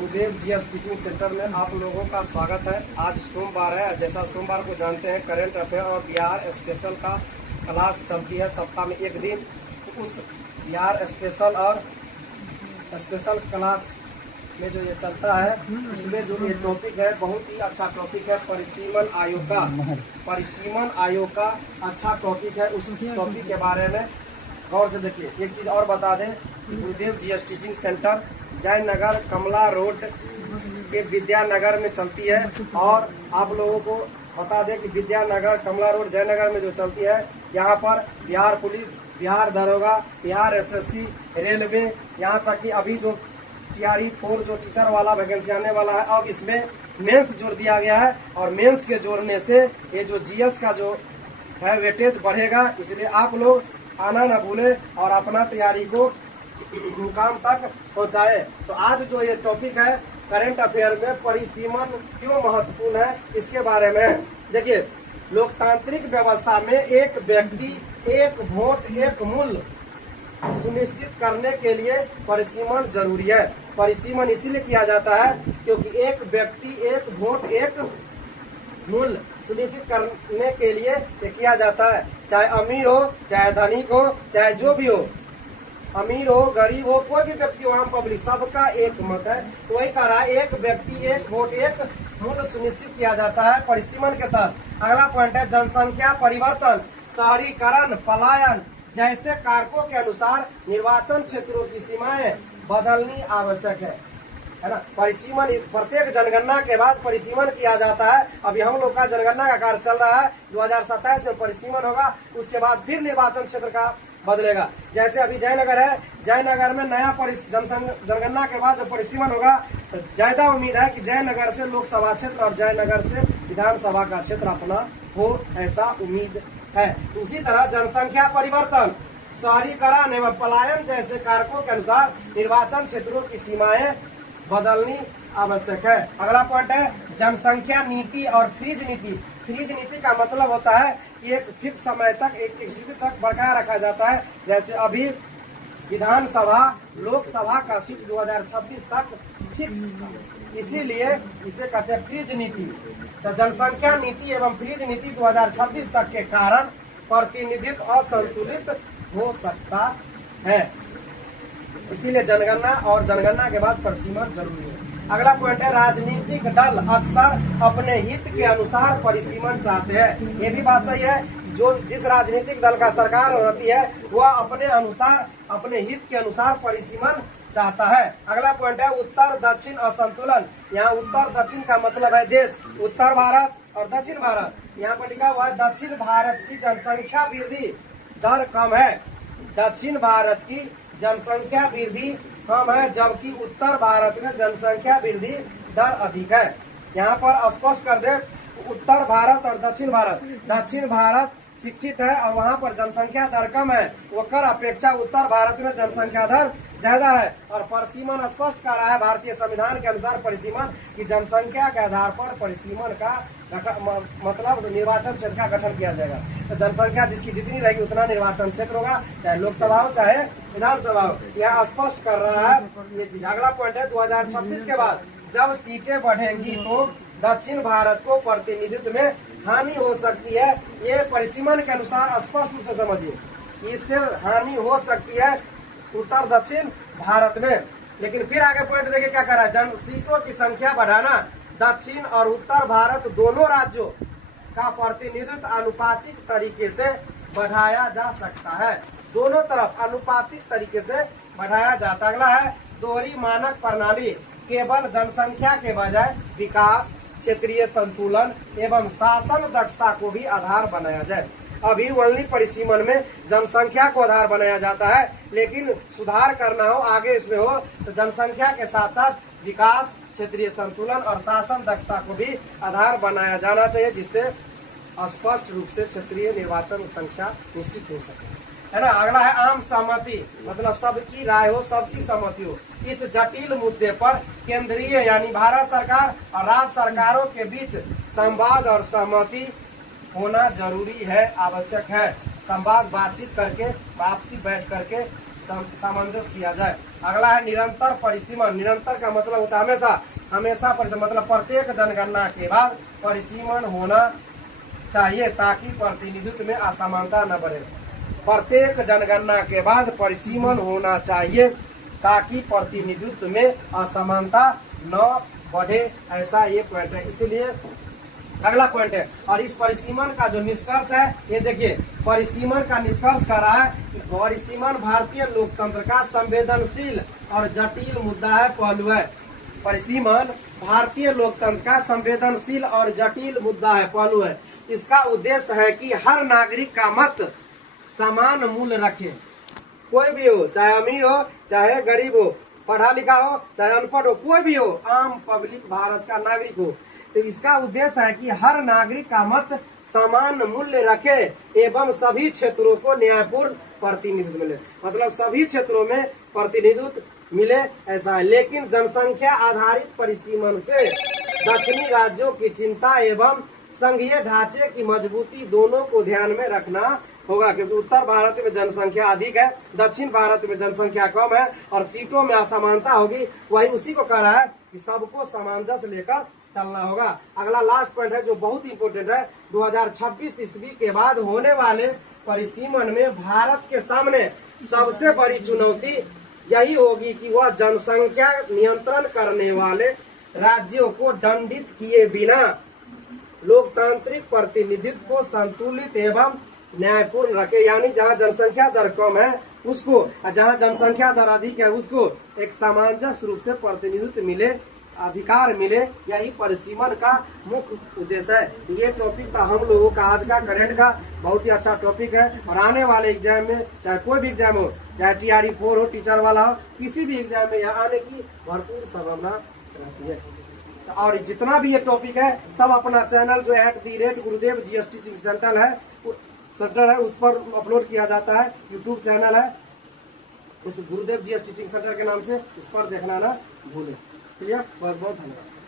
गुरुदेव GS teaching centre में आप लोगों का स्वागत है। आज सोमवार है। जैसा सोमवार को जानते हैं, करंट अफेयर और बिहार स्पेशल का क्लास चलती है सप्ताह में एक दिन। तो उस बिहार स्पेशल और स्पेशल क्लास में जो ये चलता है, उसमें जो ये टॉपिक है बहुत ही अच्छा टॉपिक है। परिसीमन आयोग का अच्छा टॉपिक है। उस टॉपिक के बारे में गौर से देखिए। एक चीज़ और बता दें, गुरुदेव जीएस टीचिंग सेंटर जयनगर कमला रोड के विद्यानगर में चलती है। और आप लोगों को बता दें कि विद्यानगर कमला रोड जयनगर में जो चलती है, यहाँ पर बिहार पुलिस, बिहार दरोगा, बिहार एसएससी, रेलवे, यहाँ तक कि अभी जो TRE 4 जो टीचर वाला वैकेंसी आने वाला है, अब इसमें मेंस जोड़ दिया गया है। और मेंस के जोड़ने से ये जो जीएस का जो है वेटेज बढ़ेगा। इसलिए आप लोग आना न भूले और अपना तैयारी को मुकाम तक पहुंचाए। तो आज जो ये टॉपिक है करंट अफेयर में परिसीमन क्यों महत्वपूर्ण है, इसके बारे में देखिए। लोकतांत्रिक व्यवस्था में एक व्यक्ति एक वोट एक मूल्य सुनिश्चित करने के लिए परिसीमन जरूरी है। परिसीमन इसीलिए किया जाता है क्योंकि एक व्यक्ति एक वोट एक मूल्य सुनिश्चित करने के लिए किया जाता है। चाहे अमीर हो, चाहे धनिक हो, चाहे जो भी हो, अमीर हो, गरीब हो, कोई भी व्यक्ति हो, आम पब्लिक, सबका एक मत है। तो वही कह रहा है, एक व्यक्ति एक वोट एक मूल्य सुनिश्चित किया जाता है परिसीमन के तहत। अगला पॉइंट है जनसंख्या परिवर्तन, शहरीकरण, पलायन जैसे कारकों के अनुसार निर्वाचन क्षेत्रों की सीमाएं बदलनी आवश्यक है ना। परिसीमन प्रत्येक जनगणना के बाद परिसीमन किया जाता है। अभी हम लोग का जनगणना का कार्य चल रहा है, 2027 में परिसीमन होगा। उसके बाद फिर निर्वाचन क्षेत्र का बदलेगा। जैसे अभी जयनगर है, जयनगर में नया जनगणना के बाद जो परिसीमन होगा, तो ज्यादा उम्मीद है कि जयनगर से लोकसभा क्षेत्र और जयनगर से विधानसभा का क्षेत्र अपना हो, ऐसा उम्मीद है। उसी तरह जनसंख्या परिवर्तन, शहरीकरण एवं पलायन जैसे कारकों के अनुसार निर्वाचन क्षेत्रों की सीमाएं बदलनी आवश्यक है। अगला पॉइंट है जनसंख्या नीति और फ्रीज नीति। फ्रीज नीति का मतलब होता है कि एक फिक्स समय तक, एक स्थिति तक बरकरार रखा जाता है। जैसे अभी विधानसभा लोकसभा का सीट 2026 तक फिक्स, इसीलिए इसे कहते हैं फ्रीज नीति। तो जनसंख्या नीति एवं फ्रीज नीति 2026 तक के कारण प्रतिनिधित्व असंतुलित हो सकता है। इसीलिए जनगणना और जनगणना के बाद परिसीमन जरूरी है। अगला पॉइंट है राजनीतिक दल अक्सर अपने हित के अनुसार परिसीमन चाहते हैं। ये भी बात सही है, जो जिस राजनीतिक दल का सरकार रहती है वह अपने अनुसार, अपने हित के अनुसार परिसीमन चाहता है। अगला पॉइंट है उत्तर दक्षिण असंतुलन। यहाँ उत्तर दक्षिण का मतलब है देश, उत्तर भारत और दक्षिण भारत। यहाँ पर लिखा हुआ है दक्षिण भारत की जनसंख्या वृद्धि दर कम है। दक्षिण भारत की जनसंख्या वृद्धि कम है, जबकि उत्तर भारत में जनसंख्या वृद्धि दर अधिक है। यहाँ पर स्पष्ट कर दे, उत्तर भारत और दक्षिण भारत। दक्षिण भारत शिक्षित है और वहाँ पर जनसंख्या दर कम है, वकर अपेक्षा उत्तर भारत में जनसंख्या दर ज्यादा है। और परिसीमन स्पष्ट कर रहा है भारतीय संविधान के अनुसार परिसीमन की जनसंख्या के आधार पर परिसीमन का मतलब निर्वाचन क्षेत्र का गठन किया जाएगा। तो जनसंख्या जिसकी जितनी रहेगी उतना निर्वाचन क्षेत्र होगा, चाहे लोकसभा हो चाहे विधानसभा हो। यह स्पष्ट कर रहा है ये चीज। अगला पॉइंट है 2026 के बाद जब सीटें बढ़ेंगी तो दक्षिण भारत को प्रतिनिधित्व में हानि हो सकती है। ये परिसीमन के अनुसार स्पष्ट रूप से समझिए, इससे हानि हो सकती है उत्तर दक्षिण भारत में। लेकिन फिर आगे पॉइंट देखिए क्या कर रहा है, जन सीटों की संख्या बढ़ाना, दक्षिण और उत्तर भारत दोनों राज्यों का प्रतिनिधित्व अनुपातिक तरीके से बढ़ाया जा सकता है। दोनों तरफ अनुपातिक तरीके से बढ़ाया जाता। अगला है दोहरी मानक प्रणाली, केवल जनसंख्या के बजाय विकास, क्षेत्रीय संतुलन एवं शासन दक्षता को भी आधार बनाया जाए। अभी ओनली परिसीमन में जनसंख्या को आधार बनाया जाता है, लेकिन सुधार करना हो, आगे इसमें हो, तो जनसंख्या के साथ साथ विकास, क्षेत्रीय संतुलन और शासन दक्षता को भी आधार बनाया जाना चाहिए, जिससे स्पष्ट रूप से क्षेत्रीय निर्वाचन संख्या निश्चित हो सके, है ना। अगला है आम सहमति, मतलब सबकी राय हो, सबकी सहमति हो। इस जटिल मुद्दे पर केंद्रीय यानी भारत सरकार और राज्य सरकारों के बीच संवाद और सहमति होना जरूरी है, आवश्यक है। संवाद, बातचीत करके, आपसी बैठ करके सामंजस्य किया जाए। अगला है निरंतर परिसीमन। निरंतर का मतलब होता है हमेशा, हमेशा परिसीमन मतलब प्रत्येक जनगणना के बाद परिसीमन होना चाहिए ताकि प्रतिनिधित्व में असमानता न बढ़े। प्रत्येक जनगणना के बाद परिसीमन होना चाहिए ताकि प्रतिनिधित्व में असमानता न बढ़े, ऐसा ये पॉइंट है। इसलिए अगला पॉइंट है, और इस परिसीमन का जो निष्कर्ष है, ये देखिए परिसीमन का निष्कर्ष कर रहा है कि परिसीमन भारतीय लोकतंत्र का संवेदनशील और जटिल मुद्दा है, पहलू है। परिसीमन भारतीय लोकतंत्र का संवेदनशील और जटिल मुद्दा है, पहलू है। इसका उद्देश्य है कि हर नागरिक का मत समान मूल्य रखे, कोई भी हो, चाहे अमीर हो चाहे गरीब हो, पढ़ा लिखा हो चाहे अनपढ़ हो, कोई भी हो, आम पब्लिक भारत का नागरिक हो। तो इसका उद्देश्य है कि हर नागरिक का मत समान मूल्य रखे एवं सभी क्षेत्रों को न्यायपूर्ण प्रतिनिधित्व मिले, मतलब सभी क्षेत्रों में प्रतिनिधित्व मिले, ऐसा है। लेकिन जनसंख्या आधारित परिसीमन से दक्षिणी राज्यों की चिंता एवं संघीय ढांचे की मजबूती दोनों को ध्यान में रखना होगा, क्योंकि उत्तर भारत में जनसंख्या अधिक है, दक्षिण भारत में जनसंख्या कम है और सीटों में असमानता होगी। वही उसी को कह रहा है कि सबको सामंजस्य लेकर चलना होगा। अगला लास्ट पॉइंट है जो बहुत इंपोर्टेंट है, 2026 ईस्वी के बाद होने वाले परिसीमन में भारत के सामने सबसे बड़ी चुनौती यही होगी कि वह जनसंख्या नियंत्रण करने वाले राज्यों को दंडित किए बिना लोकतांत्रिक प्रतिनिधित्व को संतुलित एवं न्यायपूर्ण रखे। यानी जहाँ जनसंख्या दर कम है उसको, जहाँ जनसंख्या दर अधिक है उसको एक सामंजस्य रूप से प्रतिनिधित्व मिले, अधिकार मिले, यही परिसीमन का मुख्य उद्देश्य है। ये टॉपिक था हम लोगों का आज का करंट का, बहुत ही अच्छा टॉपिक है। और आने वाले एग्जाम में चाहे कोई भी एग्जाम हो, चाहे TRE 4 हो, टीचर वाला हो, किसी भी एग्जाम में यहाँ आने की भरपूर संभावना रहती है। और जितना भी ये टॉपिक है सब अपना चैनल जो @गुरुदेव GS टीचिंग सेंटर है उस पर अपलोड किया जाता है। यूट्यूब चैनल है उस गुरुदेव GS टीचिंग सेंटर के नाम से, इस पर देखना ना भूलें। ठीक है, बहुत बहुत धन्यवाद।